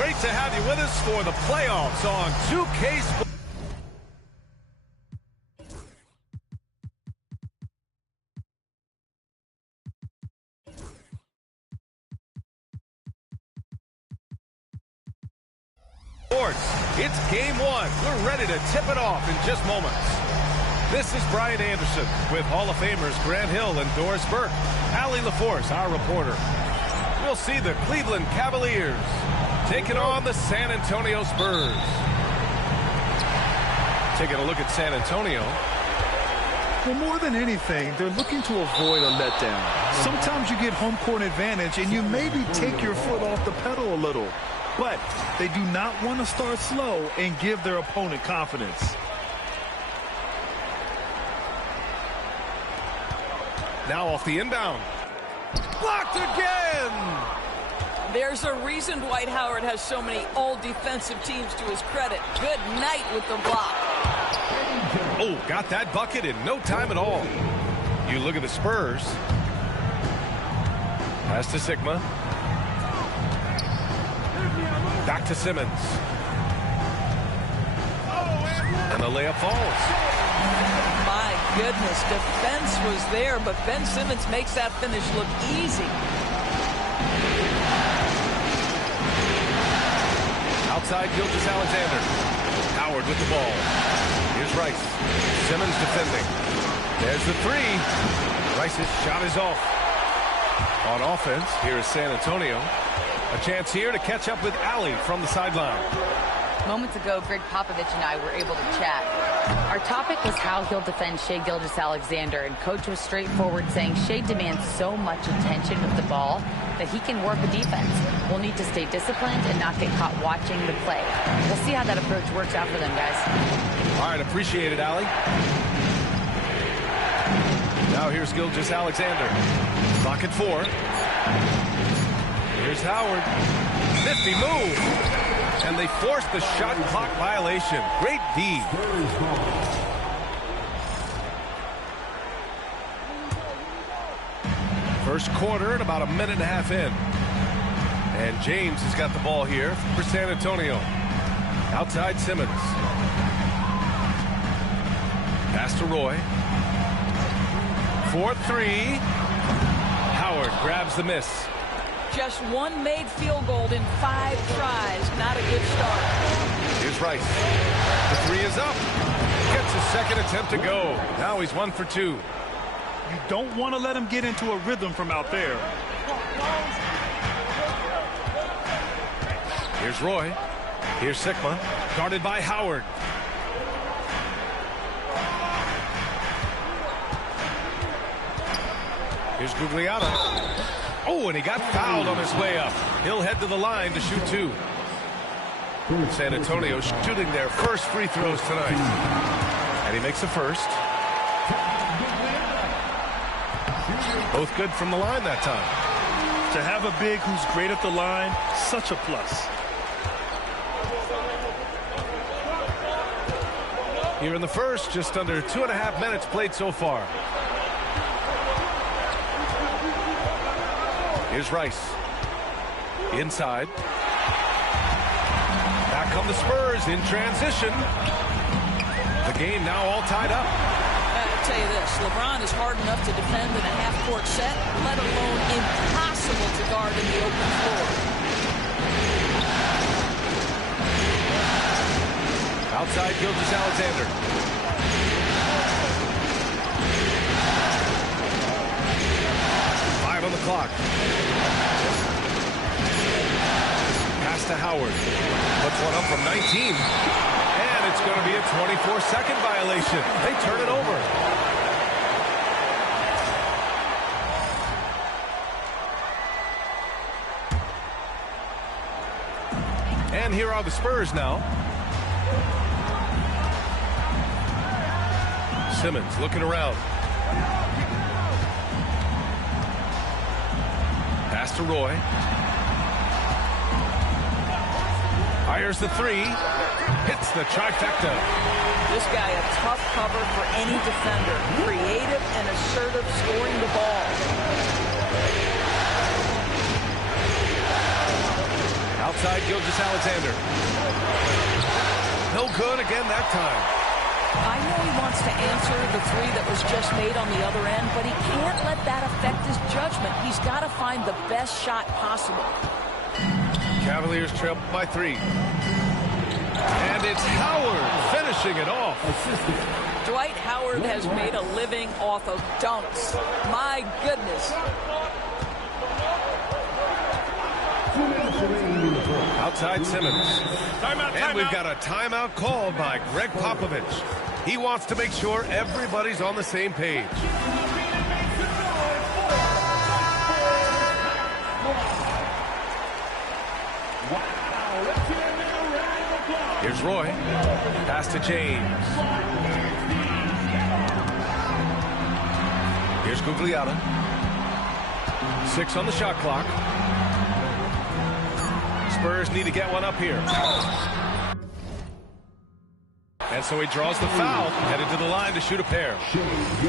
Great to have you with us for the playoffs on 2K Sports. It's game one. We're ready to tip it off in just moments. This is Brian Anderson with Hall of Famers Grant Hill and Doris Burke. Allie LaForce, our reporter. We'll see the Cleveland Cavaliers taking on the San Antonio Spurs. Taking a look at San Antonio. Well, more than anything, they're looking to avoid a letdown. Sometimes you get home court advantage and you maybe take your foot off the pedal a little. But they do not want to start slow and give their opponent confidence. Now off the inbound. Blocked again! There's a reason Dwight Howard has so many all-defensive teams to his credit. Good night with the block. Oh, got that bucket in no time at all. You look at the Spurs. Pass to Sigma. Back to Simmons. And the layup falls. My goodness, defense was there, but Ben Simmons makes that finish look easy. Outside Gilgeous-Alexander. Howard with the ball. Here's Rice. Simmons defending. There's the three. Rice's shot is off. On offense, here is San Antonio. A chance here to catch up with Allie from the sideline. Moments ago, Greg Popovich and I were able to chat. Our topic was how he'll defend Shai Gilgeous-Alexander, and Coach was straightforward, saying Shai demands so much attention with the ball that he can work a defense. We'll need to stay disciplined and not get caught watching the play. We'll see how that approach works out for them, guys. All right, appreciate it, Allie. Now here's Gilgeous-Alexander. Clock at 4. Here's Howard. 50 move. And they forced the shot clock violation. Great D. First quarter and about a minute and a half in. And James has got the ball here for San Antonio. Outside Simmons. Pass to Roy. 4-3. Howard grabs the miss. Just one made field goal in 5 tries. Not a good start. Here's Rice. The three is up. Gets his second attempt to go. Now he's 1 for 2. You don't want to let him get into a rhythm from out there. Here's Roy. Here's Sigma. Guarded by Howard. Here's Gugliotta. Oh, and he got fouled on his way up. He'll head to the line to shoot 2. San Antonio shooting their first free throws tonight. And he makes the first. Both good from the line that time. To have a big who's great at the line, such a plus. Here in the first, just under 2.5 minutes played so far. Here's Rice. Inside. Back come the Spurs in transition. The game now all tied up. I'll tell you this, LeBron is hard enough to defend in a half-court set, let alone impossible to guard in the open floor. Outside Gilgeous-Alexander. On the clock. Pass to Howard. Puts one up from 19. And it's going to be a 24-second violation. They turn it over. And here are the Spurs now. Simmons looking around. Pass to Roy. Fires the three. Hits the trifecta. This guy a tough cover for any defender. Creative and assertive scoring the ball. Outside Gilgeous-Alexander. No good again that time. I know he wants to answer the three that was just made on the other end, but he can't let that affect his judgment. He's got to find the best shot possible. Cavaliers trail by 3. And it's Howard finishing it off. Dwight Howard has made a living off of dunks. My goodness. Outside Simmons. And we've got a timeout called by Greg Popovich. He wants to make sure everybody's on the same page. Here's Roy. Pass to James. Here's Gugliotta. 6 on the shot clock. Spurs need to get one up here. And so he draws the foul, headed to the line to shoot a pair.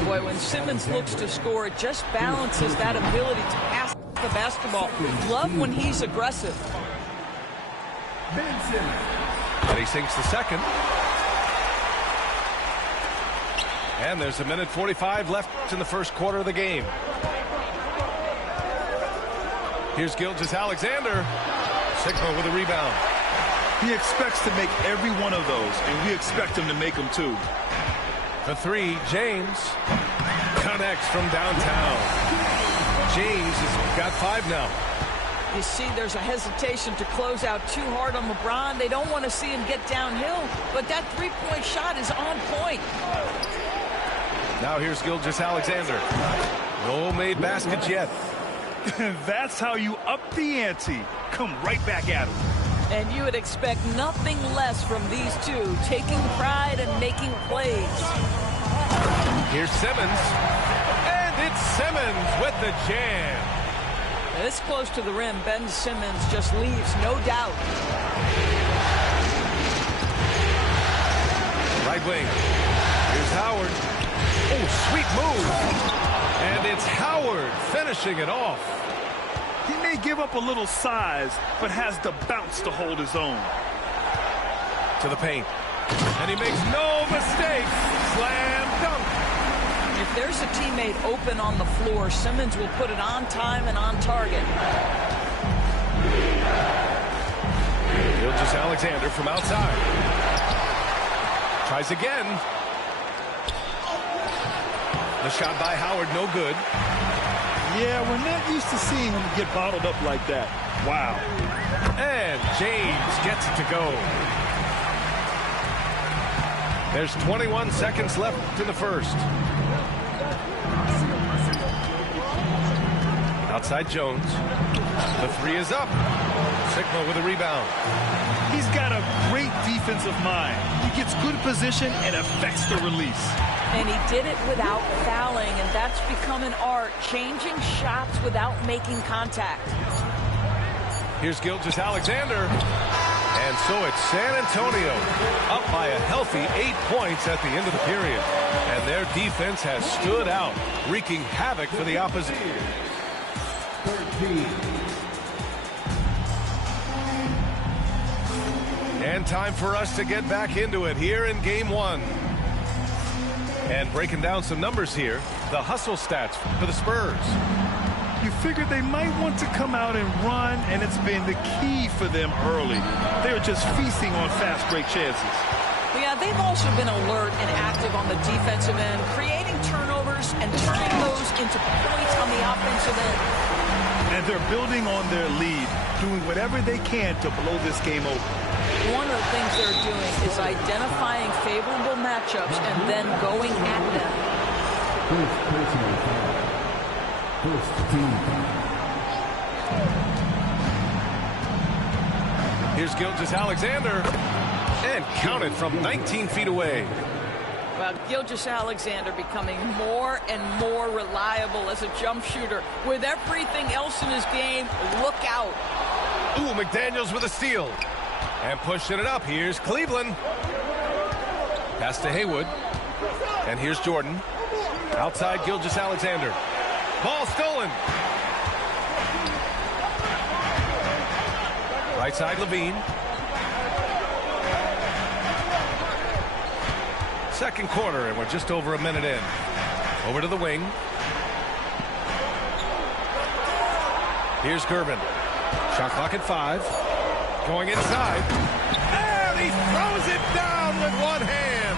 Boy, when Simmons looks to score, it just balances that ability to pass the basketball. Love when he's aggressive. And he sinks the second. And there's 1:45 left in the first quarter of the game. Here's Gilgeous-Alexander. Sigma with a rebound. He expects to make every one of those, and we expect him to make them too. The 3, James connects from downtown. James has got 5 now. You see, there's a hesitation to close out too hard on LeBron. They don't want to see him get downhill, but that three-point shot is on point. Now here's Gilgeous-Alexander. No made baskets yet. That's how you up the ante. Come right back at him. And you would expect nothing less from these two, taking pride and making plays. Here's Simmons. And it's Simmons with the jam. This close to the rim, Ben Simmons just leaves, no doubt. Right wing. Here's Howard. Oh, sweet move. And it's Howard finishing it off. He may give up a little size, but has the bounce to hold his own. To the paint. And he makes no mistake. Slam dunk. If there's a teammate open on the floor, Simmons will put it on time and on target. Gilgeous-Alexander from outside. Tries again. The shot by Howard, no good. Yeah, we're not used to seeing him get bottled up like that. Wow. And James gets it to go. There's 21 seconds left in the first. Outside Jones. The 3 is up. Sigma with a rebound. He's got a great defensive mind. He gets good position and affects the release. And he did it without fouling, and that's become an art, changing shots without making contact. Here's Gilgeous-Alexander. And so it's San Antonio up by a healthy 8 points at the end of the period. And their defense has stood out, wreaking havoc for the opposition. And time for us to get back into it here in game 1. And breaking down some numbers here, the hustle stats for the Spurs. You figured they might want to come out and run, and it's been the key for them early. They're just feasting on fast break chances. Yeah, they've also been alert and active on the defensive end, creating turnovers and turning those into points on the offensive end. And they're building on their lead, doing whatever they can to blow this game open. One of the things they're doing is identifying favorable matchups and then going at them. Here's Gilgeous-Alexander, and counted from 19 feet away. Well, Gilgeous-Alexander becoming more and more reliable as a jump shooter. With everything else in his game, look out. Ooh, McDaniels with a steal. And pushing it up, here's Cleveland. Pass to Haywood. And here's Jordan. Outside Gilgeous-Alexander. Ball stolen. Right side, Levine. Second quarter, and we're just over a minute in. Over to the wing. Here's Gervin. Shot clock at 5. Going inside. And he throws it down with one hand.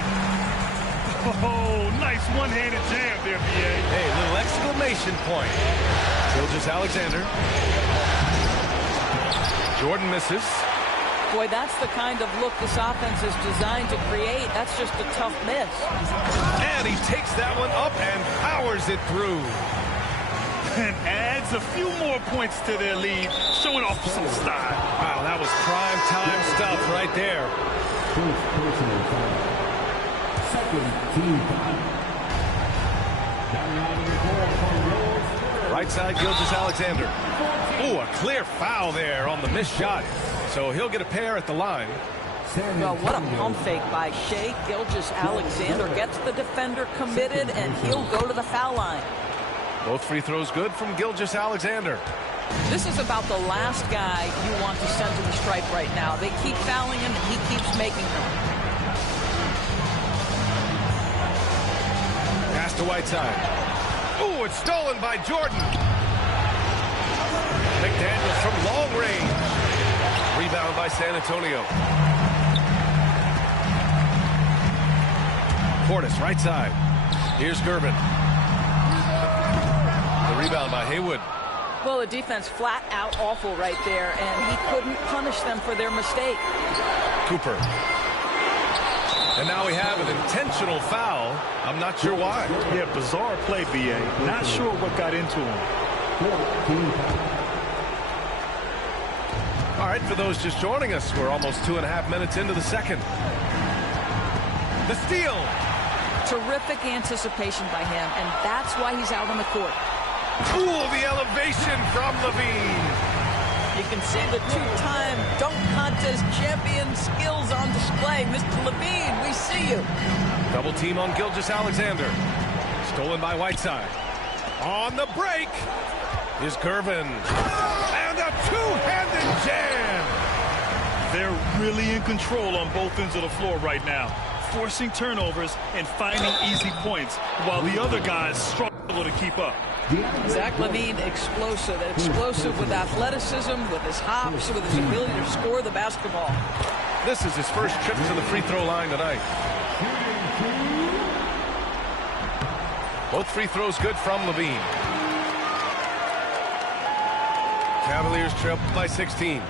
Oh, nice one-handed jam there, B.A. Hey, little exclamation point. Gilgeous-Alexander. Jordan misses. Boy, that's the kind of look this offense is designed to create. That's just a tough miss. And he takes that one up and powers it through. And adds a few more points to their lead, showing off some style. Wow, that was prime time stuff right there. Right side, Gilgeous-Alexander. Ooh, a clear foul there on the missed shot. So he'll get a pair at the line. Well, what a pump fake by Shai Gilgeous-Alexander. Gets the defender committed, and he'll go to the foul line. Both free throws good from Gilgeous-Alexander. This is about the last guy you want to send to the stripe right now. They keep fouling him, and he keeps making them. Pass to Whiteside. Ooh, it's stolen by Jordan. McDaniels from long range. Rebound by San Antonio. Portis, right side. Here's Gervin. The rebound by Haywood. Well, the defense flat out awful right there, and he couldn't punish them for their mistake. Cooper. And now we have an intentional foul. I'm not sure why. Yeah, bizarre play, B.A. Not sure what got into him. All right, for those just joining us, we're almost 2.5 minutes into the second. The steal. Terrific anticipation by him, and that's why he's out on the court. Ooh, the elevation from Levine. You can see the two-time dunk contest champion skills on display. Mr. Levine, we see you. Double team on Gilgeous-Alexander. Stolen by Whiteside. On the break is Gervin. And a two-handed jam. They're really in control on both ends of the floor right now, forcing turnovers and finding easy points, while the other guys struggle to keep up. Zach LaVine, explosive with athleticism, with his hops, with his ability to score the basketball. This is his first trip to the free throw line tonight. Both free throws good from Levine. Cavaliers trail by 16.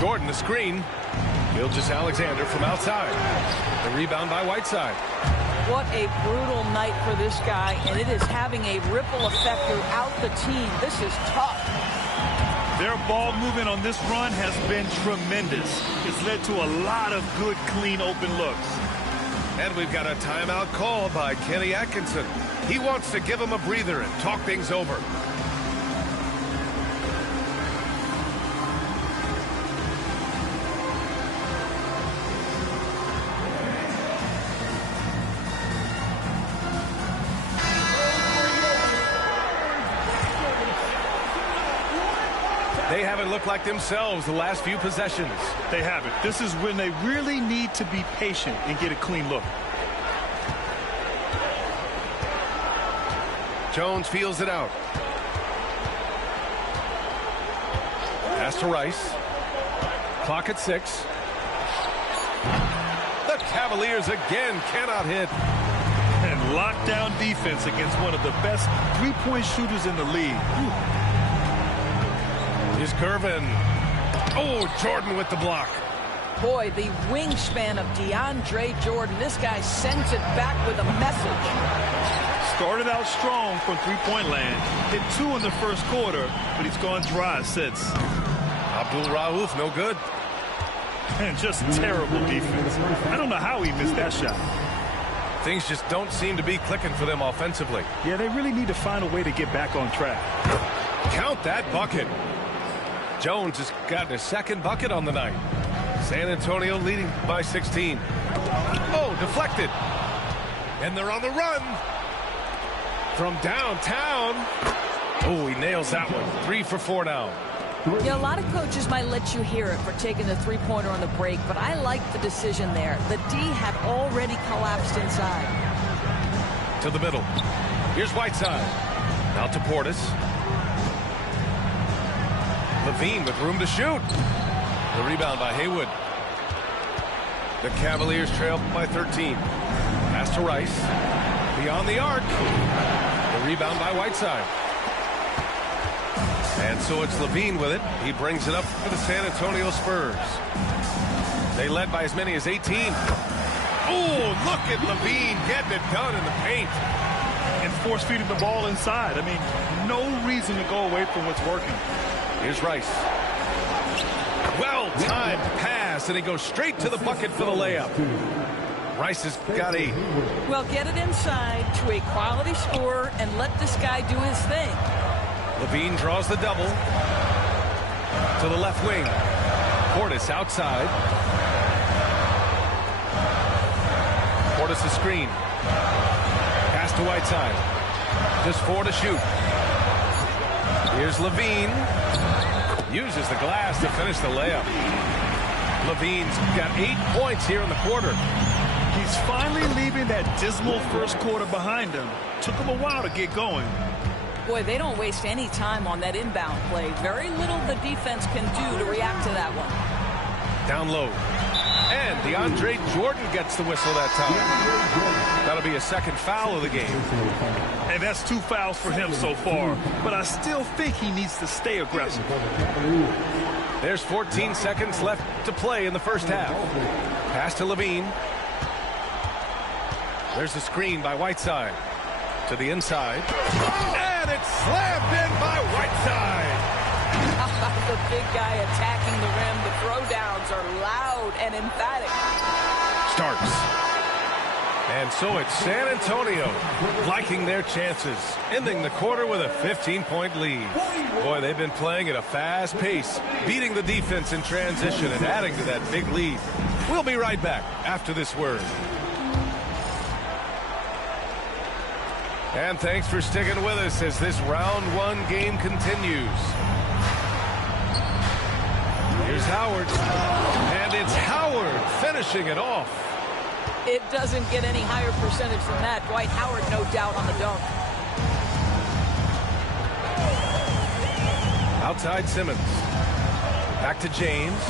Jordan, the screen. Gilgeous-Alexander from outside. The rebound by Whiteside. What a brutal night for this guy, and it is having a ripple effect throughout the team. This is tough. Their ball movement on this run has been tremendous. It's led to a lot of good, clean, open looks. And we've got a timeout call by Kenny Atkinson. He wants to give him a breather and talk things over. They haven't looked like themselves the last few possessions. They haven't. This is when they really need to be patient and get a clean look. Jones feels it out. Pass to Rice. Clock at 6. The Cavaliers again cannot hit. And lockdown defense against one of the best three-point shooters in the league. Here's Gervin. Oh, Jordan with the block. Boy, the wingspan of DeAndre Jordan. This guy sends it back with a message. Started out strong from three-point land. Hit 2 in the first quarter, but he's gone dry since. Abdul Rauf, no good. And just terrible defense. I don't know how he missed that shot. Things just don't seem to be clicking for them offensively. Yeah, they really need to find a way to get back on track. Count that bucket. Jones has gotten his second bucket on the night. San Antonio leading by 16. Oh, deflected. And they're on the run. From downtown. Oh, he nails that one. 3 for 4 now. Yeah, a lot of coaches might let you hear it for taking the three-pointer on the break, but I like the decision there. The D had already collapsed inside. To the middle. Here's Whiteside. Now to Portis. Levine with room to shoot. The rebound by Haywood. The Cavaliers trail by 13. Pass to Rice. Beyond the arc. The rebound by Whiteside. And so it's Levine with it. He brings it up for the San Antonio Spurs. They led by as many as 18. Oh, look at Levine getting it done in the paint. And force-feeding the ball inside. I mean, no reason to go away from what's working. Here's Rice. Well-timed pass, and he goes straight to the bucket for the layup. Rice has got 8. Well, get it inside to a quality scorer and let this guy do his thing. Levine draws the double. To the left wing. Portis outside. Portis a screen. Pass to Whiteside. Just 4 to shoot. Here's Levine. Uses the glass to finish the layup. Levine's got 8 points here in the quarter. He's finally leaving that dismal first quarter behind him. Took him a while to get going. Boy, they don't waste any time on that inbound play. Very little the defense can do to react to that one. Down low. And DeAndre Jordan gets the whistle that time. That'll be a second foul of the game. And that's 2 fouls for him so far. But I still think he needs to stay aggressive. There's 14 seconds left to play in the first half. Pass to Levine. There's the screen by Whiteside. To the inside. And it's slammed in by Whiteside. The big guy attacking the rim. The throwdowns are loud and emphatic. Starks. And so it's San Antonio liking their chances, ending the quarter with a 15-point lead. Boy, they've been playing at a fast pace, beating the defense in transition and adding to that big lead. We'll be right back after this word. And thanks for sticking with us as this round 1 game continues. Here's Howard. And it's Howard finishing it off. It doesn't get any higher percentage than that. Dwight Howard, no doubt, on the dunk. Outside Simmons. Back to James.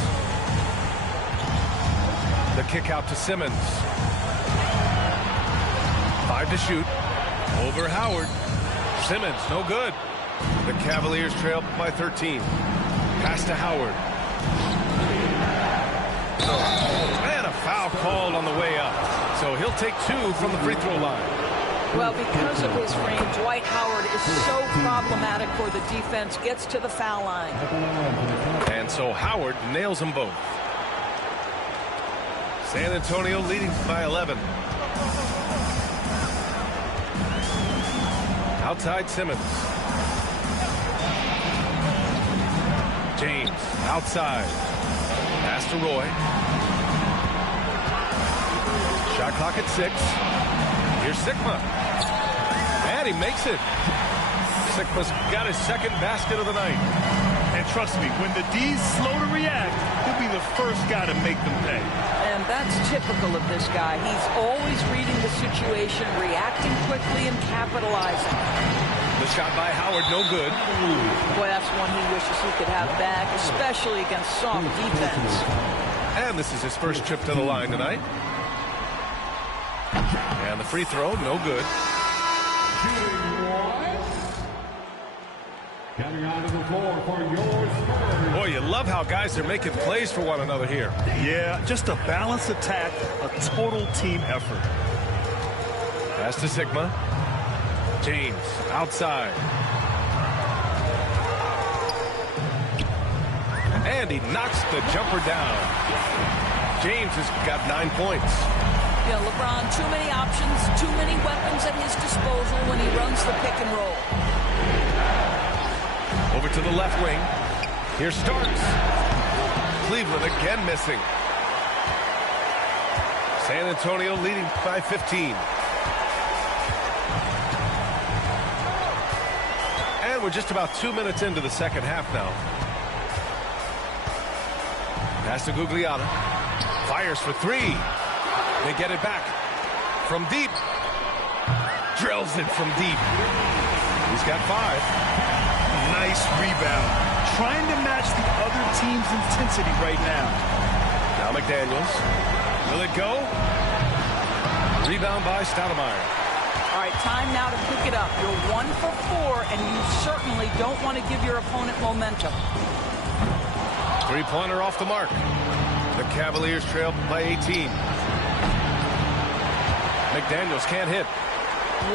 The kick out to Simmons. 5 to shoot. Over Howard. Simmons, no good. The Cavaliers trail by 13. Pass to Howard. And a foul called on the way up. So he'll take 2 from the free throw line. Well, because of his range, Dwight Howard is so problematic for the defense. Gets to the foul line. And so Howard nails them both. San Antonio leading by 11. Outside Simmons. James outside. Pass to Roy. Shot clock at 6. Here's Sikma. And he makes it. Sikma's got his second basket of the night. And trust me, when the D's slow to react, he'll be the first guy to make them pay. And that's typical of this guy. He's always reading the situation, reacting quickly, and capitalizing. The shot by Howard, no good. Boy, that's one he wishes he could have back, especially against soft defense. And this is his first trip to the line tonight. And the free throw, no good. Coming onto the floor for your Spurs. Boy, you love how guys are making plays for one another here. Yeah, just a balanced attack, a total team effort. Pass to Sigma. James outside. And he knocks the jumper down. James has got 9 points. Yeah, LeBron, too many options, too many weapons at his disposal when he runs the pick and roll. Over to the left wing. Here Starks. Cleveland again missing. San Antonio leading by 15. And we're just about 2 minutes into the second half now. Pass to Gugliotta. Fires for three. They get it back. From deep. Drills it from deep. He's got 5. Nice rebound. Trying to match the other team's intensity right now. Now McDaniels. Will it go? Rebound by Stoudemire. All right, time now to pick it up. You're 1 for 4, and you certainly don't want to give your opponent momentum. Three-pointer off the mark. The Cavaliers trail by 18. McDaniels can't hit.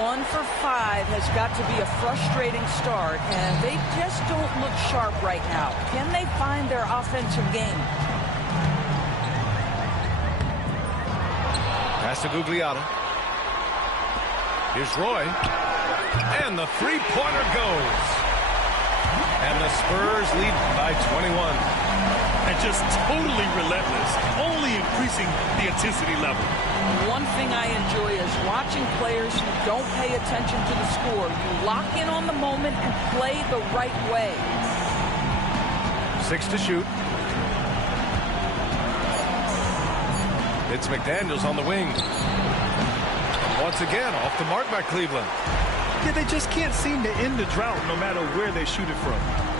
1 for 5 has got to be a frustrating start, and they just don't look sharp right now. Can they find their offensive game? Pass to Gugliotta. Here's Roy. And the three-pointer goes. And the Spurs lead by 21. And just totally relentless, only increasing the intensity level. One thing I enjoy is watching players who don't pay attention to the score. You lock in on the moment and play the right way. 6 to shoot. It's McDaniels on the wing. Once again, off the mark by Cleveland. Yeah, they just can't seem to end the drought no matter where they shoot it from.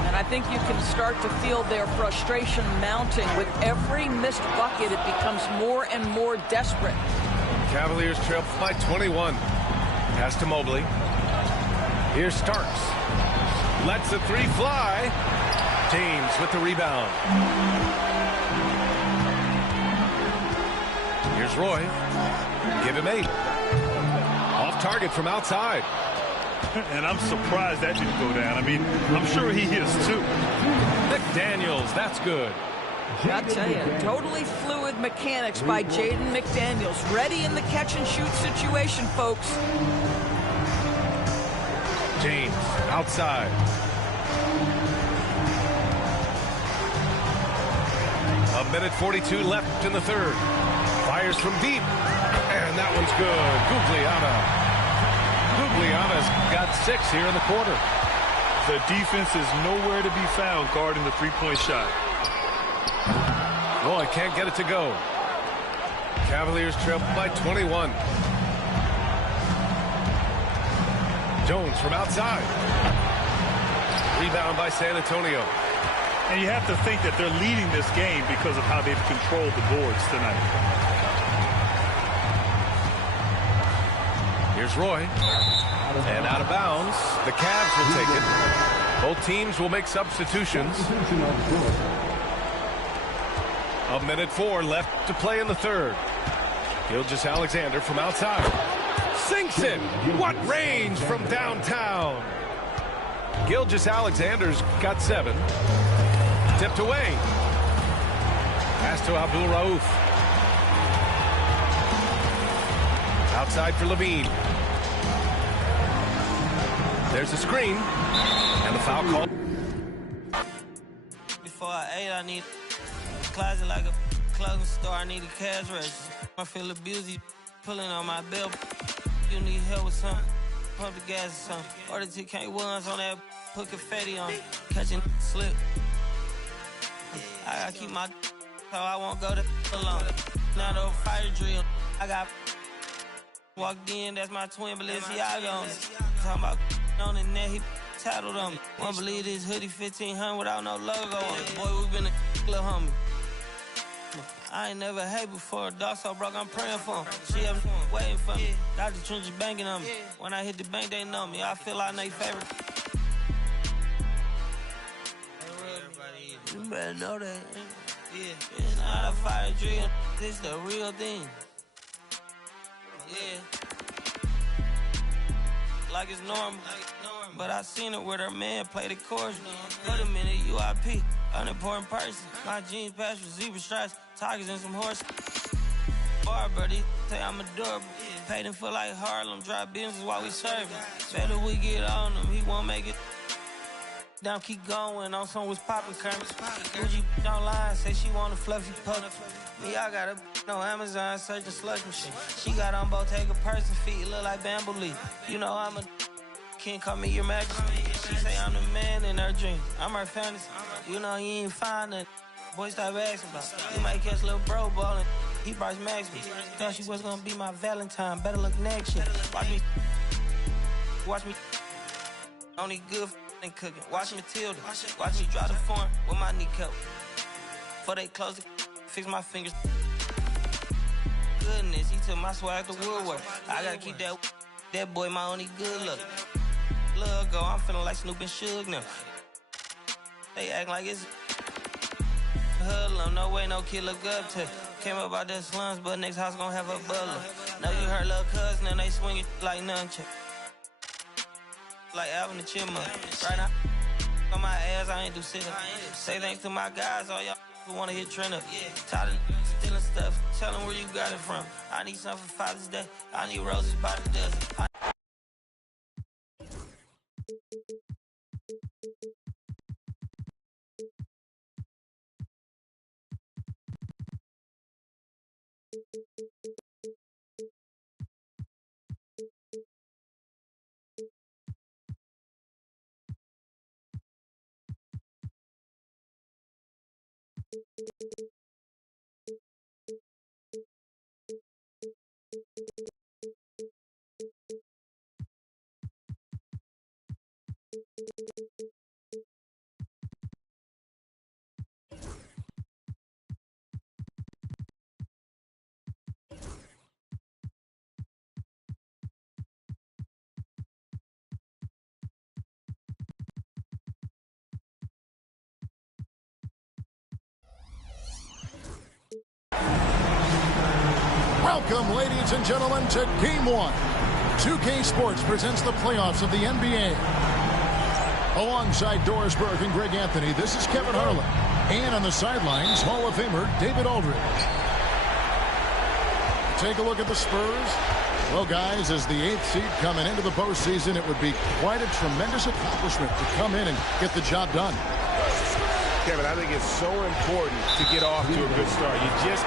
And I think you can start to feel their frustration mounting. With every missed bucket, it becomes more and more desperate. Cavaliers trail by 21. Pass to Mobley. Here's Starks. Lets the three fly. James with the rebound. Here's Roy. Give him 8. Off target from outside. And I'm surprised that didn't go down. I mean, I'm sure he is too. McDaniels, that's good. I'll tell you, totally fluid mechanics by Jaden McDaniels. Ready in the catch-and-shoot situation, folks. James, outside. A minute 42 left in the third. Fires from deep. And that one's good. Gugliotta. Gugliotta's got 6 here in the quarter. The defense is nowhere to be found guarding the three-point shot. Roy can't get it to go. Cavaliers trail by 21. Jones from outside. Rebound by San Antonio. And you have to think that they're leading this game because of how they've controlled the boards tonight. Here's Roy. And out of bounds. The Cavs will take it. Both teams will make substitutions. A minute 4 left to play in the third. Gilgeous-Alexander from outside. Sinks it. What range from downtown. Gilgeous-Alexander's got 7. Tipped away. Pass to Abdul Rauf. Outside for Levine. There's a screen. And the foul call. Before I ate, I need a closet like a clothing store. I need a cash register. I feel abused, pulling on my bill. You need help with something, pump the gas or something. Order TK1s on that, put confetti on it. Catching slip. I gotta keep my so I won't go to alone. Now the fire drill, I got walked in, that's my twin Balenciaga on it. Talking about on the net, he tattled on me. Won't believe this hoodie 1500 without no logo on it. Boy, we been a little homie. I ain't never hate before. A dog so broke, I'm praying for him. She ever waiting for me. Dr. Trench banking on me. When I hit the bank, they know me. I feel like they favorite. You better know that. Yeah, it's not a fire drill. This the real thing. Yeah. Like it's normal. But I seen it with her man play the chorus. Put him in a UIP, unimportant person. My jeans patch with zebra stripes, tigers and some horses. Barber, they say I'm adorable. Paid him for like Harlem, drive business while we serving. Better we get on him, he won't make it. Down, keep going, on some was poppin' Kermit. Gucci online, say she want a fluffy pup. Me, I got a on Amazon, searching slush machine. She got on Bottega person feet, look like bamboo leaf. You know I'm a king, call me your majesty. She say I'm the man in her dreams. I'm her fantasy. You know you ain't find nothing. Boy, stop asking about it. You might catch little bro ballin'. He Bryce Maxey. Thought she was gonna be my Valentine. Better look next year. Watch me. Only good f***ing cooking. Watch Matilda. Watch me drop the form with my kneecap. Before they close it, fix my fingers. Goodness, he took my swag to Woodward. I gotta keep that boy my only good look. Look ago, I'm feeling like Snoop and Suge now. They act like it's hoodlum. No way, no kid look up to. Came up out the slums, but next house gon' have a butler. Know you heard little cousin and they swinging like nunchuck. Like Alvin the Chipmunk. Right now, on my ass, I ain't do sit-up. Say thanks to my guys, all y'all who wanna hit trend up. Tired of stealing stuff, tell them where you got it from. I need something for Father's Day, I need roses by the dozen. Welcome, ladies and gentlemen, to Game 1. 2K Sports presents the playoffs of the NBA. Alongside Doris Burke and Greg Anthony, this is Kevin Harlan. And on the sidelines, Hall of Famer David Aldridge. Take a look at the Spurs. Well, guys, as the 8th seed coming into the postseason, it would be quite a tremendous accomplishment to come in and get the job done. Kevin, I think it's so important to get off to a good start. You just...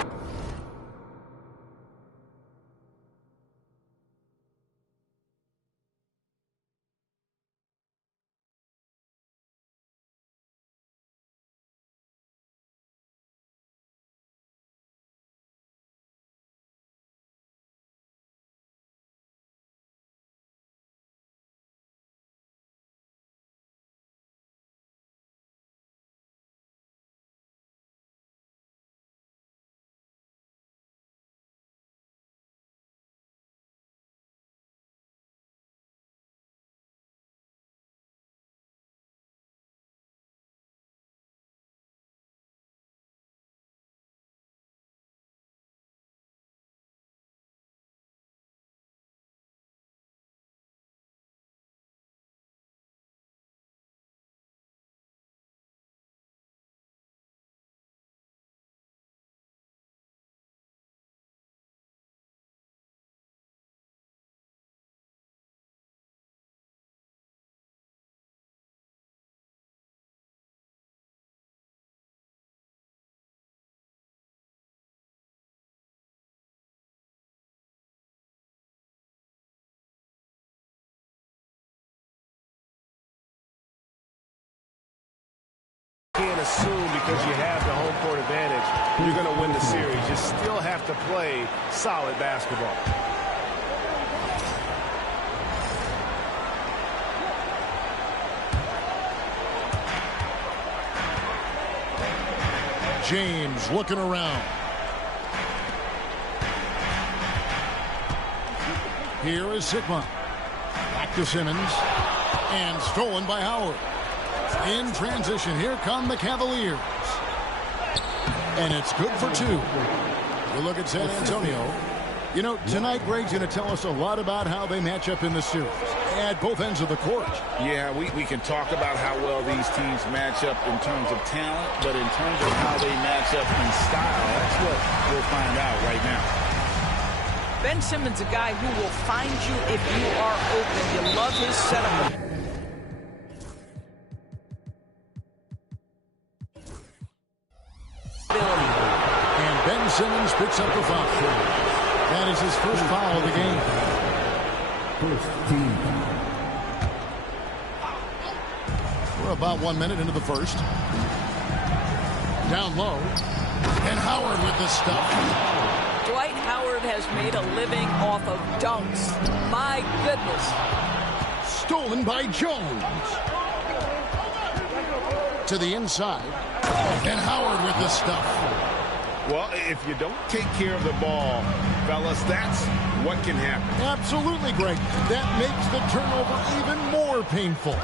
Can't assume because you have the home court advantage you're going to win the series. You still have to play solid basketball. James looking around. Here is Sigma. Back to Simmons. And stolen by Howard. In transition, here come the Cavaliers. And it's good for 2. We look at San Antonio. You know, tonight Greg's going to tell us a lot about how they match up in the series at both ends of the court. Yeah, we can talk about how well these teams match up in terms of talent, but in terms of how they match up in style, that's what we'll find out right now. Ben Simmons, a guy who will find you if you are open. You love his setup. And Ben Simmons picks up the foul. That is his first foul of the game. First team. We're about 1 minute into the first. Down low. And Howard with the stuff. Dwight Howard has made a living off of dunks. My goodness. Stolen by Jones. To the inside. And Howard with the stuff. Well, if you don't take care of the ball, fellas, that's what can happen. Absolutely, Greg. That makes the turnover even more painful.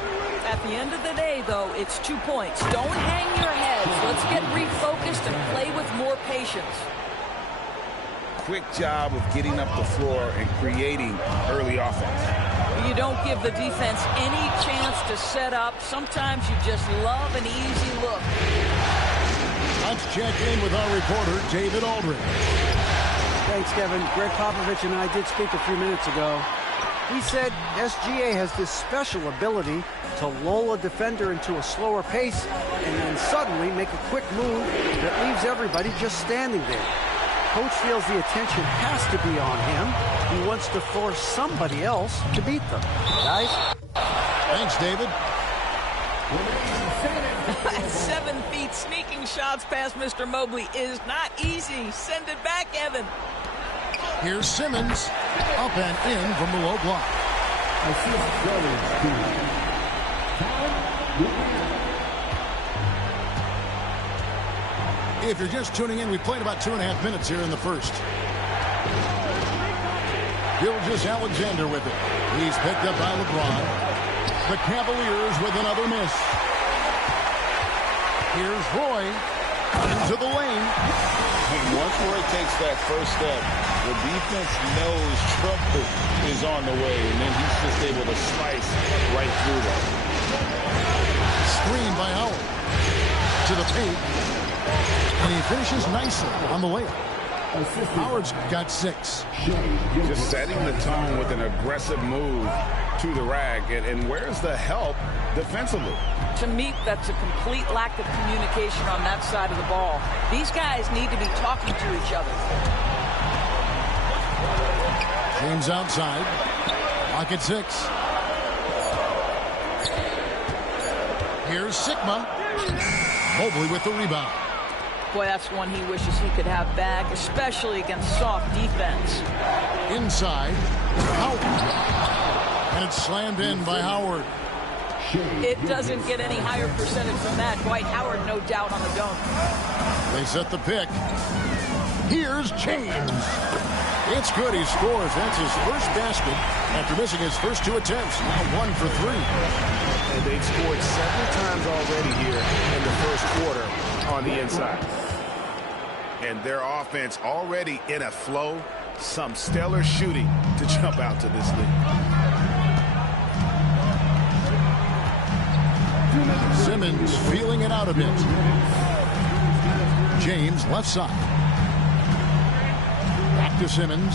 At the end of the day, though, it's 2 points. Don't hang your heads. Let's get refocused and play with more patience. Quick job of getting up the floor and creating early offense. You don't give the defense any chance to set up. Sometimes you just love an easy look. Let's check in with our reporter, David Aldridge. Thanks, Kevin. Greg Popovich and I did speak a few minutes ago. He said SGA has this special ability to lull a defender into a slower pace and then suddenly make a quick move that leaves everybody just standing there. Coach feels the attention has to be on him. He wants to force somebody else to beat them. Guys? Thanks, David. 7 feet sneaking shots past Mr. Mobley is not easy. Send it back, Evan. Here's Simmons. Up and in from the low block. If you're just tuning in, we played about 2.5 minutes here in the first. Gilgeous-Alexander with it. He's picked up by LeBron. The Cavaliers with another miss. Here's Roy into the lane. Once Roy takes that first step, the defense knows trouble is on the way, and then he's just able to slice right through them. Screen by Howard. To the paint. And he finishes nicely on the layup. Howard's got 6. Just setting the tone with an aggressive move to the rack. And where's the help defensively? To me, that's a complete lack of communication on that side of the ball. These guys need to be talking to each other. James outside. Pocket 6. Here's Sigma. Mobley with the rebound. Boy, that's one he wishes he could have back, especially against soft defense. Inside. Howard. And it's slammed in by Howard. It doesn't get any higher percentage than that. Dwight Howard, no doubt, on the dunk. They set the pick. Here's James. It's good. He scores. That's his first basket after missing his first 2 attempts. Now 1 for 3. And they've scored several times already here in the first quarter on the inside. And their offense already in a flow. Some stellar shooting to jump out to this lead. Simmons feeling it out a bit. James left side. Back to Simmons.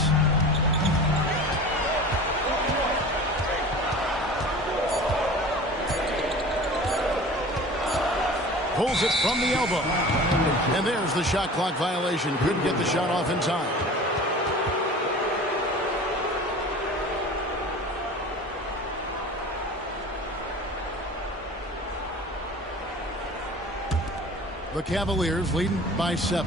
Pulls it from the elbow. And there's the shot clock violation. Couldn't get the shot off in time. The Cavaliers leading by 7.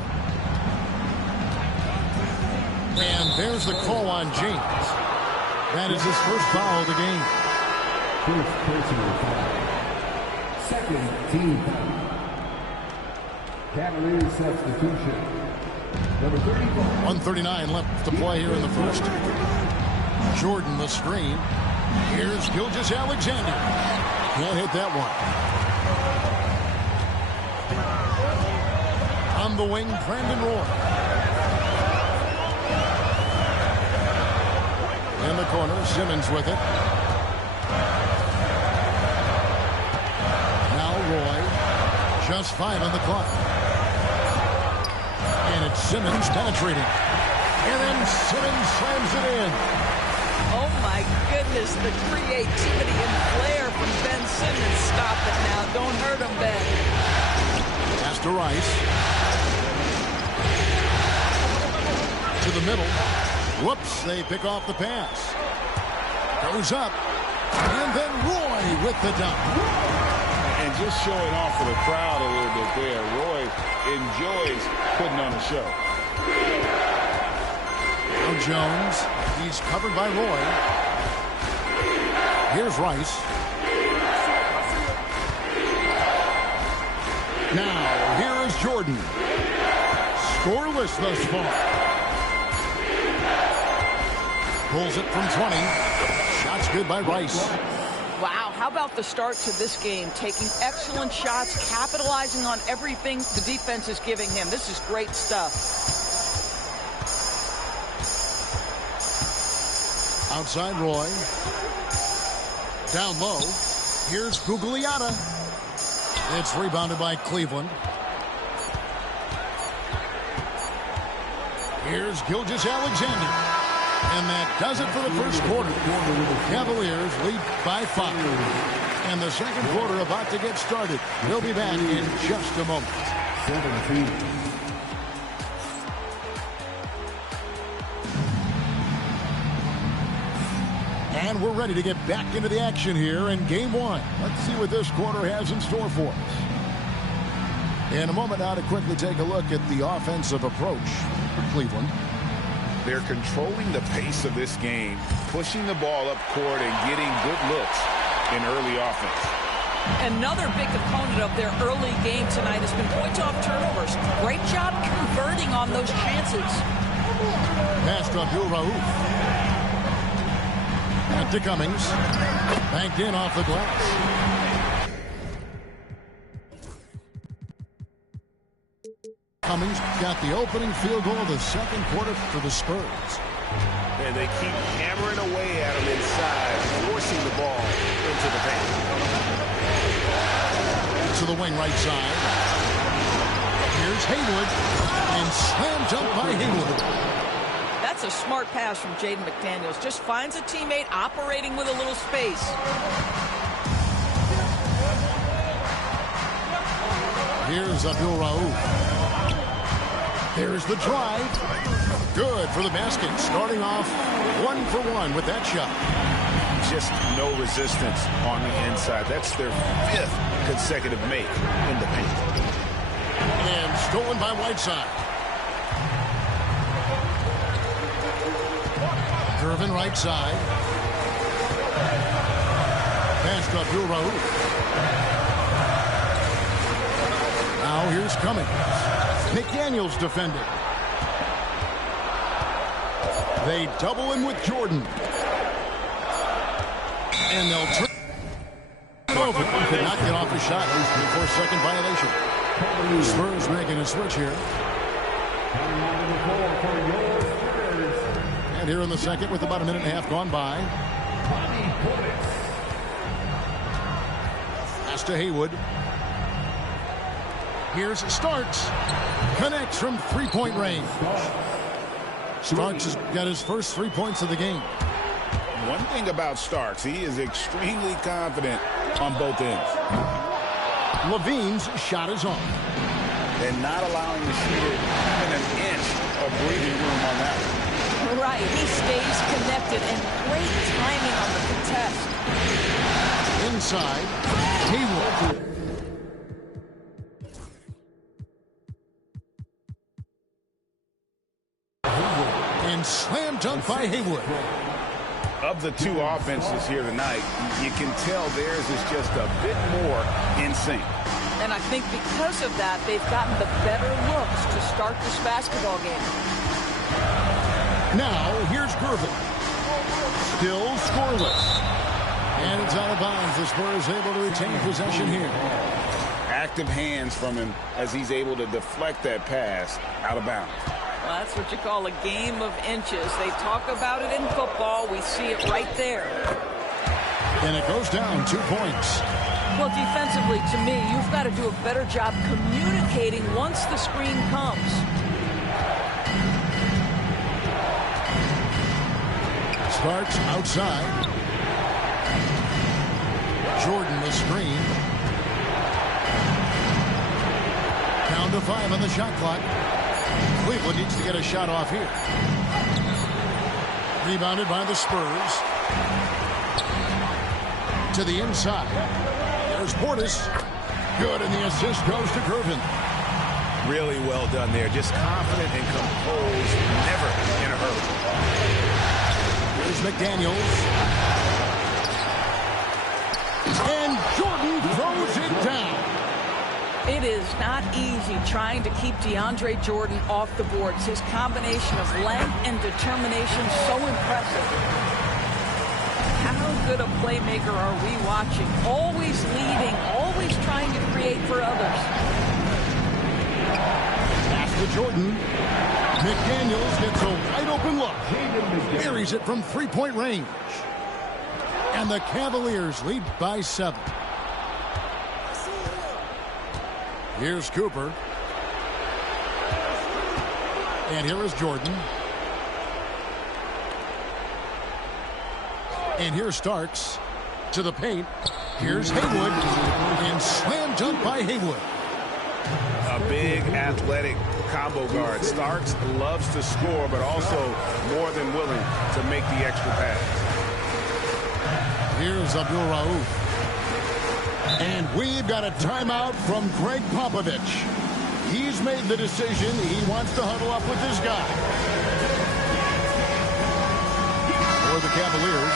And there's the call on James. That is his first foul of the game. First personal foul. Second team foul. Cavaliers substitution. Number 34. 1:39 left to play here in the first. Jordan the screen. Here's Gilgeous-Alexander. Can't hit that one. On the wing, Brandon Roy. In the corner, Simmons with it. Now Roy. Just 5 on the clock. And it's Simmons penetrating. And then Simmons slams it in. Oh, my goodness, the creativity and flair from Ben Simmons. Stop it now. Don't hurt him, Ben. Pass to Rice. To the middle. Whoops, they pick off the pass. Goes up. And then Roy with the dunk. And just showing off for the crowd a little bit there. Roy enjoys putting on a show. Now Jones. He's covered by Roy. Here's Rice. Now, here is Jordan. Scoreless thus far. Pulls it from 20. Shots good by Rice. Wow, how about the start to this game? Taking excellent shots, capitalizing on everything the defense is giving him. This is great stuff. Outside Roy. Down low. Here's Gugliotta. It's rebounded by Cleveland. Here's Gilgeous-Alexander. And that does it for the first quarter. Cavaliers lead by 5. And the second quarter about to get started. We'll be back in just a moment. 17. And we're ready to get back into the action here in game 1. Let's see what this quarter has in store for us. In a moment now to quickly take a look at the offensive approach for Cleveland. They're controlling the pace of this game, pushing the ball up court and getting good looks in early offense. Another big component of their early game tonight has been points off turnovers. Great job converting on those chances. Pass to Abdul-Rauf. To Cummings. Banked in off the glass. Cummings got the opening field goal of the second quarter for the Spurs. And they keep hammering away at him inside, forcing the ball into the paint. To the wing right side. Here's Haywood. And slam dunk by Haywood. That's a smart pass from Jaden McDaniels. Just finds a teammate operating with a little space. Here's Abdul-Rauf. There's the drive. Good for the basket. Starting off 1 for 1 with that shot. Just no resistance on the inside. That's their 5th consecutive make in the paint. And stolen by Whiteside. Irvin right side. Pass to Abdul-Rauf. Now here's Cummings. McDaniels defending. They double him with Jordan. And they'll turn over. Could not get off the shot. Before second violation. Spurs making a switch here. And here in the second with about a minute and a half gone by. Pass to Haywood. Here's Starks. Connects from three-point range. Starks has got his first 3 points of the game. One thing about Starks, he is extremely confident on both ends. Levine's shot is on. And not allowing the shooter even an inch of breathing room on that one. Right, he stays connected and great timing on the contest. Inside, Haywood. And slam dunk by Haywood. Of the two offenses here tonight, you can tell theirs is just a bit more in sync. And I think because of that, they've gotten the better looks to start this basketball game. Now, here's Gervin. Still scoreless. And it's out of bounds. The Spurs able to retain possession here. Active hands from him as he's able to deflect that pass out of bounds. Well, that's what you call a game of inches. They talk about it in football. We see it right there. And it goes down 2 points. Well, defensively, to me, you've got to do a better job communicating once the screen comes. Starks outside. Jordan the screen. Down to 5 on the shot clock. Cleveland needs to get a shot off here. Rebounded by the Spurs. To the inside. There's Portis. good, and the assist goes to Gervin. Really well done there. Just confident and composed, never in a hurry. Here's McDaniels. And Jordan throws it down. It is not easy trying to keep DeAndre Jordan off the boards. His combination of length and determination so impressive. How good a playmaker are we watching? Always leading, always trying to create for others. Pass to Jordan. McDaniels gets a wide open look. Buries it from three-point range. And the Cavaliers lead by 7. Here's Cooper. And here is Jordan. And here's Starks to the paint. Here's Haywood. And slam dunk by Haywood. A big athletic combo guard. Starks loves to score, but also more than willing to make the extra pass. Here's Abdul Rauf. And we've got a timeout from Greg Popovich. He's made the decision. He wants to huddle up with this guy. For the Cavaliers.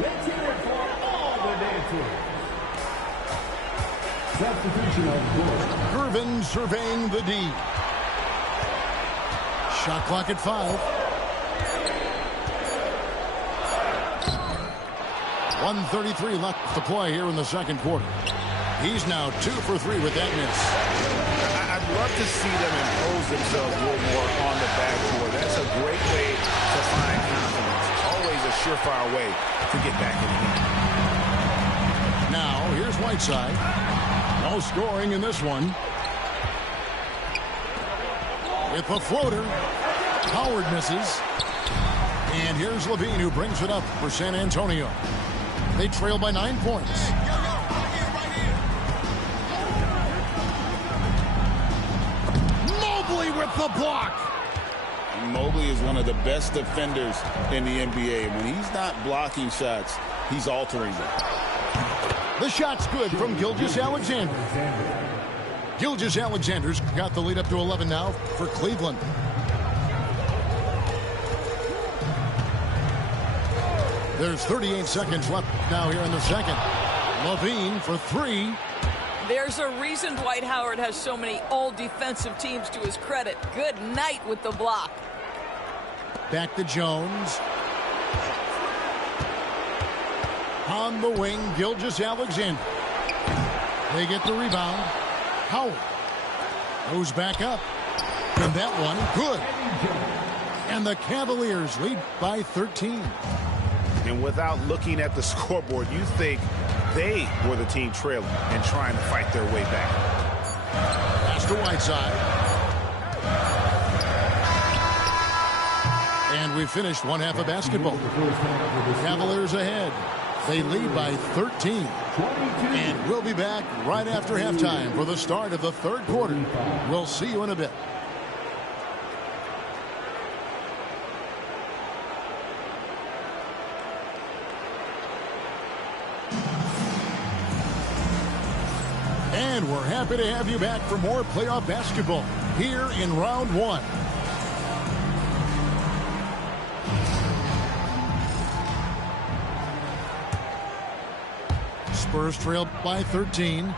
Let's hear it for all the dancers. Substitution on board. Gervin surveying the D. Shot clock at 5. 1:33 left to play here in the second quarter. He's now 2 for 3 with that miss. I'd love to see them impose themselves a little more on the backboard. That's a great way to find confidence. Always a surefire way to get back in the game. Now, here's Whiteside. No scoring in this one. With the floater, Howard misses. And here's Levine, who brings it up for San Antonio. They trail by 9 points. Mobley with the block. Mobley is one of the best defenders in the NBA. When he's not blocking shots, he's altering them. The shot's good from Gilgeous-Alexander. Gilgeous-Alexander's got the lead up to 11 now for Cleveland. There's 38 seconds left now here in the second. Levine for 3. There's a reason Dwight Howard has so many all-defensive teams to his credit. Good night with the block. Back to Jones. On the wing, Gilgeous-Alexander. They get the rebound. Howard goes back up. And that one, good. And the Cavaliers lead by 13. And without looking at the scoreboard, you think they were the team trailing and trying to fight their way back. Pass to Whiteside. And we finished one half of basketball. Cavaliers ahead. They lead by 13. And we'll be back right after halftime for the start of the third quarter. We'll see you in a bit. And we're happy to have you back for more playoff basketball here in round 1. Spurs trail by 13.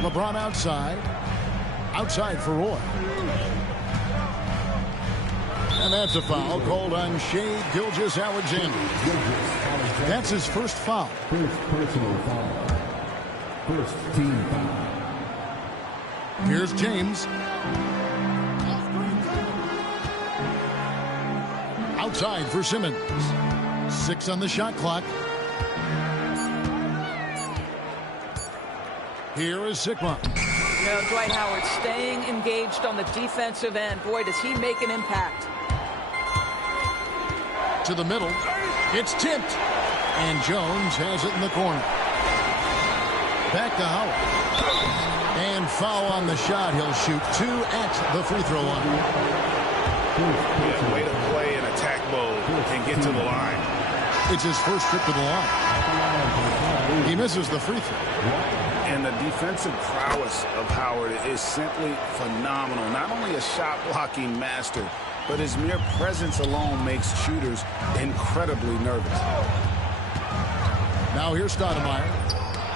LeBron outside. Outside for Roy. And that's a foul called on Shai Gilgeous-Alexander. That's his first foul. First personal foul. First team foul. Here's James. Outside for Simmons. 6 on the shot clock. Here is Sigma. Now, Dwight Howard staying engaged on the defensive end. Boy, does he make an impact. To the middle. It's tipped. And Jones has it in the corner. Back to Howard. And foul on the shot. He'll shoot 2 at the free throw line. Yeah, way to play in attack mode and get to the line. It's his first trip to the line. He misses the free throw. And the defensive prowess of Howard is simply phenomenal. Not only a shot-blocking master, but his mere presence alone makes shooters incredibly nervous. Now here's Stoudemire.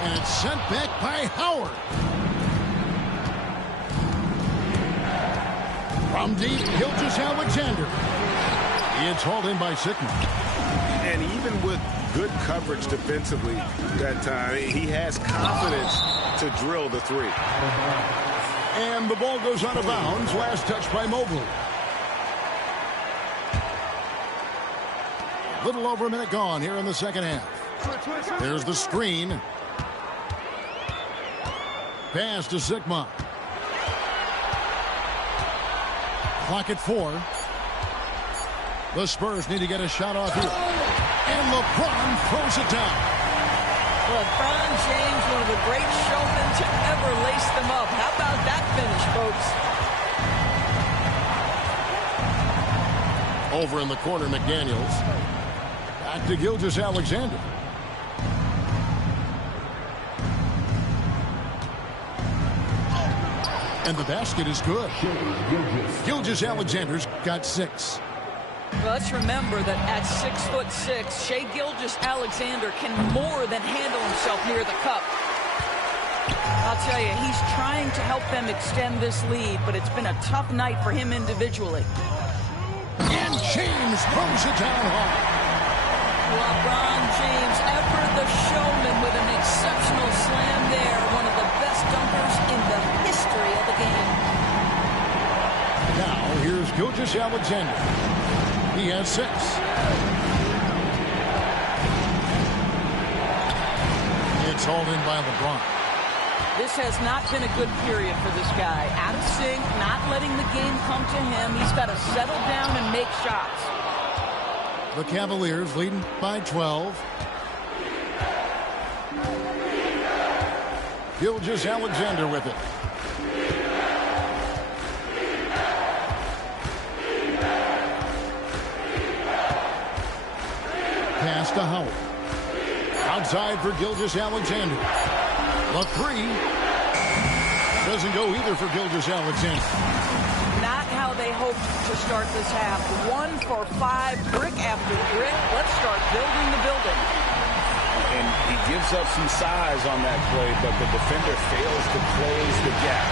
And it's sent back by Howard. From deep, Gilgeous-Alexander. It's hauled in by Sigma. And even with good coverage defensively that time, he has confidence to drill the three. And the ball goes out of bounds. Last touch by Mobley. Little over a minute gone here in the second half. There's the screen. Pass to Sigma. Clock at 4. The Spurs need to get a shot off here. And LeBron throws it down. LeBron James, one of the great showmen to ever lace them up. How about that finish, folks? Over in the corner, McDaniels. Back to Gilgeous-Alexander. And the basket is good. Gilgeous-Alexander's got 6. Well, let's remember that at 6'6", Shai Gilgeous-Alexander can more than handle himself near the cup. I'll tell you, he's trying to help them extend this lead, but it's been a tough night for him individually. And James throws it down hard. LeBron James, ever the showman with an exceptional slam there. One of the best dunkers in the history of the game. Now, here's Gilgeous-Alexander. He has 6. It's hauled in by LeBron. This has not been a good period for this guy. Out of sync, not letting the game come to him. He's got to settle down and make shots. The Cavaliers leading by 12. Gilgeous-Alexander with it. Pass to Howard. Outside for Gilgeous-Alexander. The 3 doesn't go either for Gilgeous-Alexander. Not how they hoped to start this half. 1 for 5, brick after brick. Let's start building the building. And he gives up some size on that play, but the defender fails to close the gap.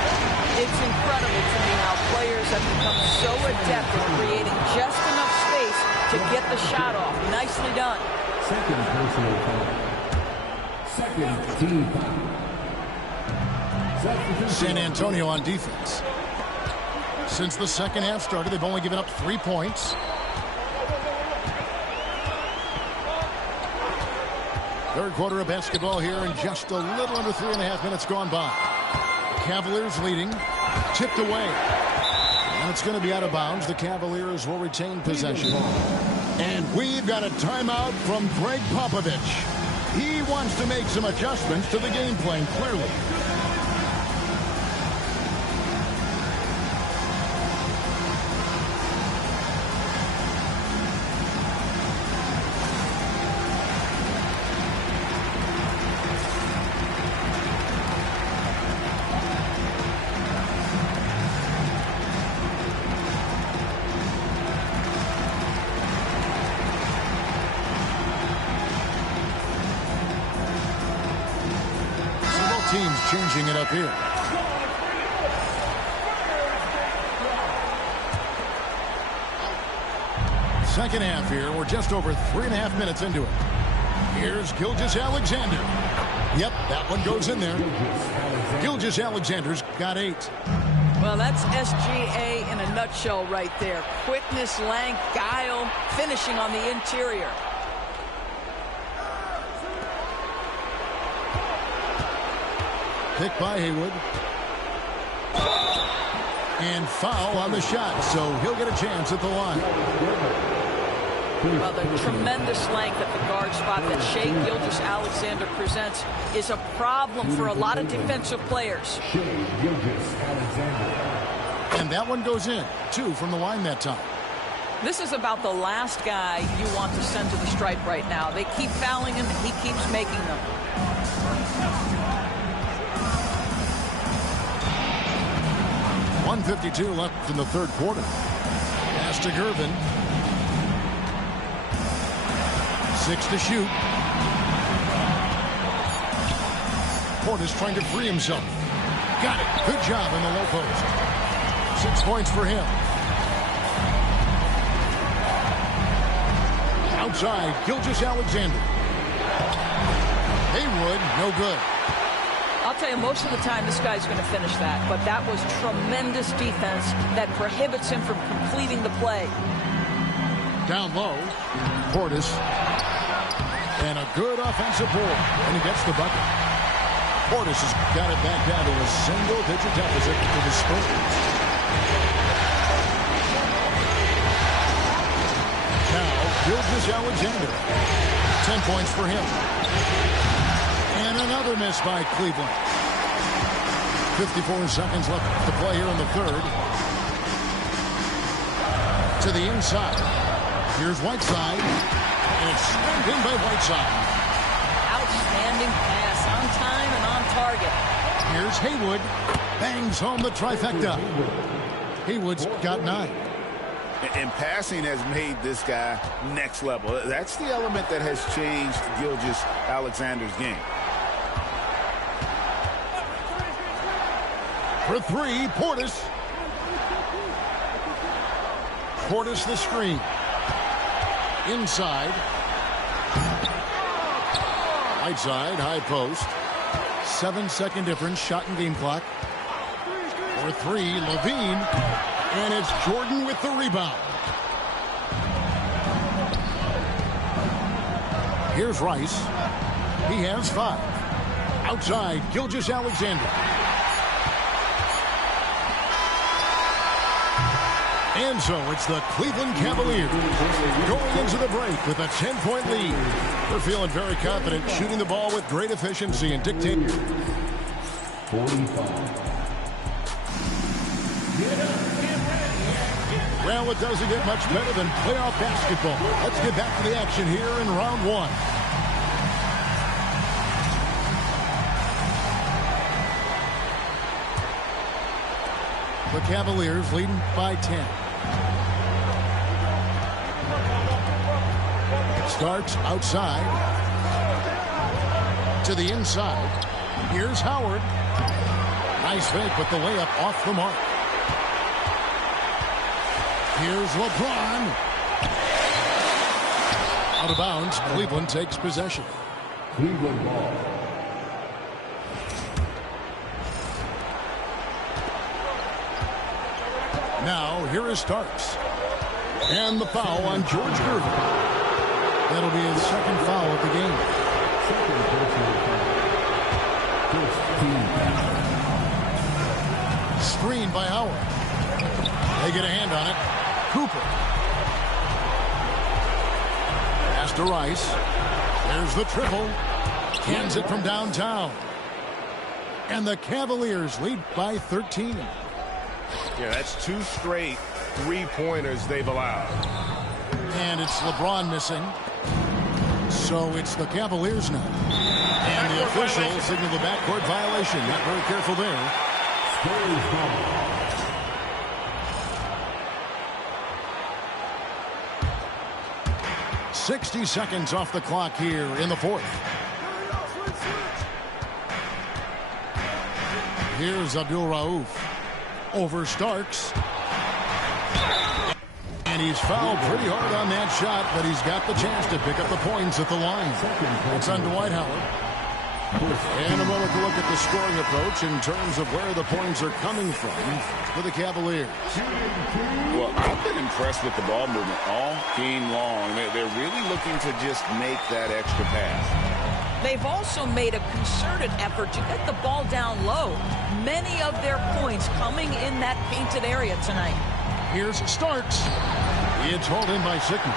It's incredible to me how players have become so adept at creating just enough space to get the shot off. Nicely done. Second personal foul. Second team foul. San Antonio on defense. Since the second half started, they've only given up 3 points. Third quarter of basketball here, and just a little under 3.5 minutes gone by. Cavaliers leading, tipped away. And it's going to be out of bounds. The Cavaliers will retain possession. And we've got a timeout from Greg Popovich. He wants to make some adjustments to the game plan, clearly. Teams changing it up here. Second half here. We're just over 3.5 minutes into it. Here's Gilgeous-Alexander. Yep, that one goes in there. Gilgeous-Alexander's got 8. Well, that's SGA in a nutshell right there. Quickness, length, guile, finishing on the interior. Pick by Haywood. And foul on the shot, so he'll get a chance at the line. Well, the tremendous length at the guard spot that Shai Gilgeous-Alexander presents is a problem for a lot of defensive players. Shai Gilgeous-Alexander. And that one goes in. 2 from the line that time. This is about the last guy you want to send to the stripe right now. They keep fouling him, and he keeps making them. .152 left in the third quarter. Pass to Gervin. 6 to shoot. Portis trying to free himself. Got it. Good job in the low post. 6 points for him. Outside, Gilgeous-Alexander. Haywood, no good. I'll tell you, most of the time this guy's going to finish that, but that was tremendous defense that prohibits him from completing the play. Down low, Portis. And a good offensive board, and he gets the bucket. Portis has got it back down to a single-digit deficit for the Spurs. Now, Gilgeous-Alexander. 10 points for him. And another miss by Cleveland. 54 seconds left to play here in the third. To the inside. Here's Whiteside. And it's spun in by Whiteside. Outstanding pass, on time and on target. Here's Haywood. Bangs home the trifecta. Haywood's got 9. And passing has made this guy next level. That's the element that has changed Gilgeous-Alexander's game. For 3, Portis. Portis the screen. Inside. Whiteside, high post. 7-second difference, shot and game clock. For 3, Levine. And it's Jordan with the rebound. Here's Rice. He has 5. Outside, Gilgeous-Alexander. And so it's the Cleveland Cavaliers going into the break with a 10-point lead. They're feeling very confident, shooting the ball with great efficiency and dictating. 45. Well, it doesn't get much better than playoff basketball. Let's get back to the action here in round 1. The Cavaliers leading by 10. Starks outside. To the inside. Here's Howard. Nice fake, but the layup off the mark. Here's LeBron. Out of bounds. Cleveland takes possession. Cleveland ball. Now, here is Starks. And the foul on George Gervin. That'll be his second foul of the game. Second personal foul. First team foul. Screen by Howard. They get a hand on it. Cooper. Pass to Rice. There's the triple. Cans it from downtown. And the Cavaliers lead by 13. Yeah, that's 2 straight 3-pointers they've allowed. And it's LeBron missing. So it's the Cavaliers now. And the officials signal the backcourt violation. Not very careful there. Spurs ball. 60 seconds off the clock here in the fourth. Here's Abdul Rauf. Over Starks. And he's fouled pretty hard on that shot, but he's got the chance to pick up the points at the line. It's on Dwight Howard. And a moment to look at the scoring approach in terms of where the points are coming from for the Cavaliers. Well, I've been impressed with the ball movement all game long. They're really looking to just make that extra pass. They've also made a concerted effort to get the ball down low. Many of their points coming in that painted area tonight. Here's Starks. It's hauled in by Sigma.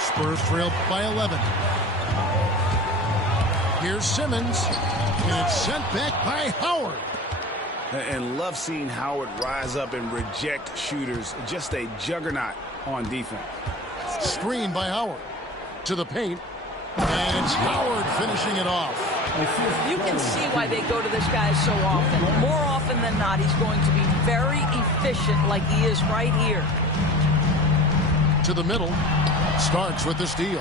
Spurs trail by 11. Here's Simmons. And it's sent back by Howard. And love seeing Howard rise up and reject shooters. Just a juggernaut on defense. Screen by Howard. To the paint. And it's Howard finishing it off. You can see why they go to this guy so often. More often than not, he's going to be very efficient like he is right here. To the middle. Starks with the steal.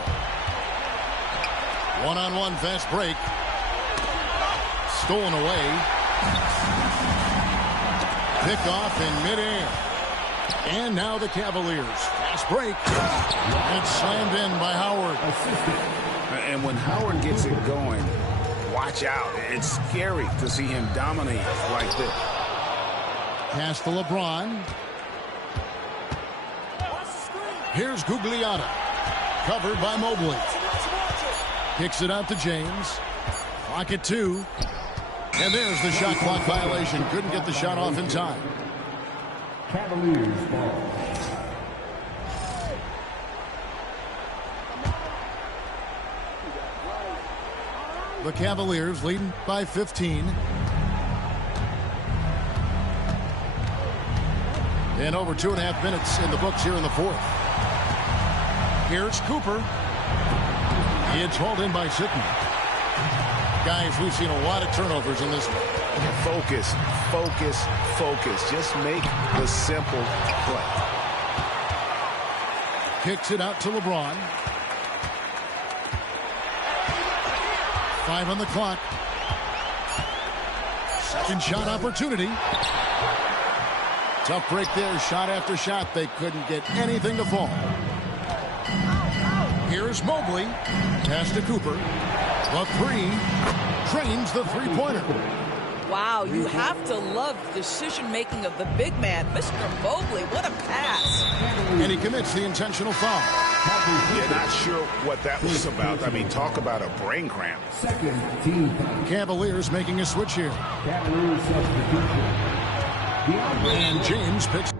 One-on-one fast break. Stolen away. Pick off in midair. And now the Cavaliers. Fast break. And it's slammed in by Howard. And when Howard gets it going, watch out. It's scary to see him dominate like this. Pass to LeBron. Here's Gugliotta. Covered by Mobley. Kicks it out to James. Clock at 2. And there's the shot clock violation. Couldn't get the shot off in time. Cavaliers ball. The Cavaliers leading by 15. And over 2.5 minutes in the books here in the fourth. Here's Cooper. It's hauled in by Sitton. Guys, we've seen a lot of turnovers in this one. Focus, focus, focus. Just make the simple play. Kicks it out to LeBron. 5 on the clock. Second shot opportunity. Tough break there. Shot after shot. They couldn't get anything to fall. Here's Mobley. Pass to Cooper. The 3. Trains the three-pointer. Wow, you have to love the decision-making of the big man. Mr. Mobley, what a pass. And he commits the intentional foul. Yeah, not sure what that was about. I mean, talk about a brain cramp. Second team foul. Cavaliers making a switch here. Cavaliers substitution. And James picks.